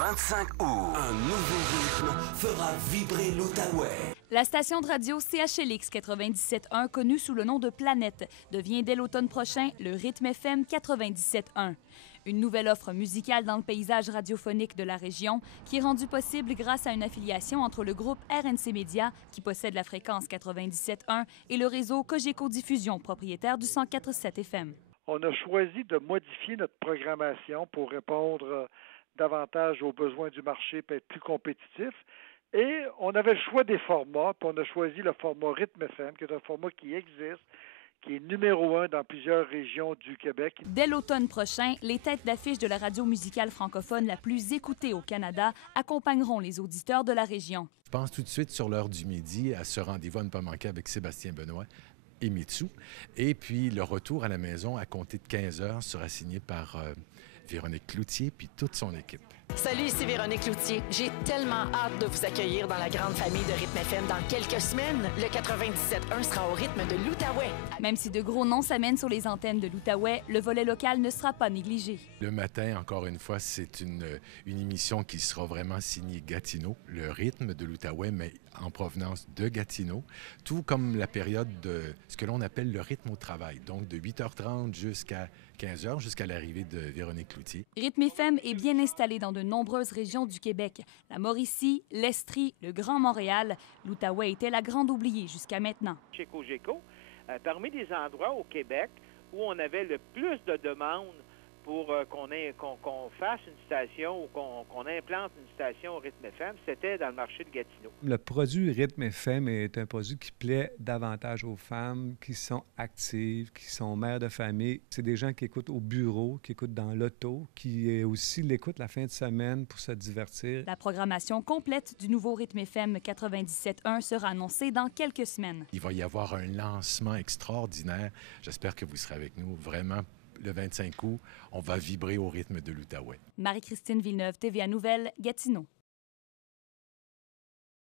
25 août, un nouveau rythme fera vibrer l'Outaouais. La station de radio CHLX 97.1, connue sous le nom de Planète, devient dès l'automne prochain le Rythme FM 97.1. Une nouvelle offre musicale dans le paysage radiophonique de la région qui est rendue possible grâce à une affiliation entre le groupe RNC Média, qui possède la fréquence 97.1, et le réseau Cogeco Diffusion, propriétaire du 104.7 FM. On a choisi de modifier notre programmation pour répondre davantage aux besoins du marché et être plus compétitif. Et on avait le choix des formats, puis on a choisi le format Rythme FM, qui est un format qui existe, qui est numéro 1 dans plusieurs régions du Québec. Dès l'automne prochain, les têtes d'affiche de la radio musicale francophone la plus écoutée au Canada accompagneront les auditeurs de la région. Je pense tout de suite sur l'heure du midi à ce rendez-vous à ne pas manquer avec Sébastien Benoît et Mitsou. Et puis le retour à la maison à compter de 15 heures sera signé par Véronique Cloutier puis toute son équipe. Salut, ici Véronique Cloutier. J'ai tellement hâte de vous accueillir dans la grande famille de Rythme FM dans quelques semaines. Le 97.1 sera au rythme de l'Outaouais. Même si de gros noms s'amènent sur les antennes de l'Outaouais, le volet local ne sera pas négligé. Le matin, encore une fois, c'est une émission qui sera vraiment signée Gatineau, le rythme de l'Outaouais, mais en provenance de Gatineau, tout comme la période de ce que l'on appelle le rythme au travail, donc de 8h30 jusqu'à 15h, jusqu'à l'arrivée de Véronique Cloutier. Rythme FM est bien installé dans de nombreuses régions du Québec. La Mauricie, l'Estrie, le Grand Montréal. L'Outaouais était la grande oubliée jusqu'à maintenant. Chez Cogeco, parmi les endroits au Québec où on avait le plus de demandes pour qu'on fasse une station ou qu'on implante une station au Rythme FM, c'était dans le marché de Gatineau. Le produit Rythme FM est un produit qui plaît davantage aux femmes qui sont actives, qui sont mères de famille. C'est des gens qui écoutent au bureau, qui écoutent dans l'auto, qui aussi l'écoutent la fin de semaine pour se divertir. La programmation complète du nouveau Rythme FM 97.1 sera annoncée dans quelques semaines. Il va y avoir un lancement extraordinaire. J'espère que vous serez avec nous vraiment. Le 25 août, on va vibrer au rythme de l'Outaouais. Marie-Christine Villeneuve, TVA Nouvelles, Gatineau.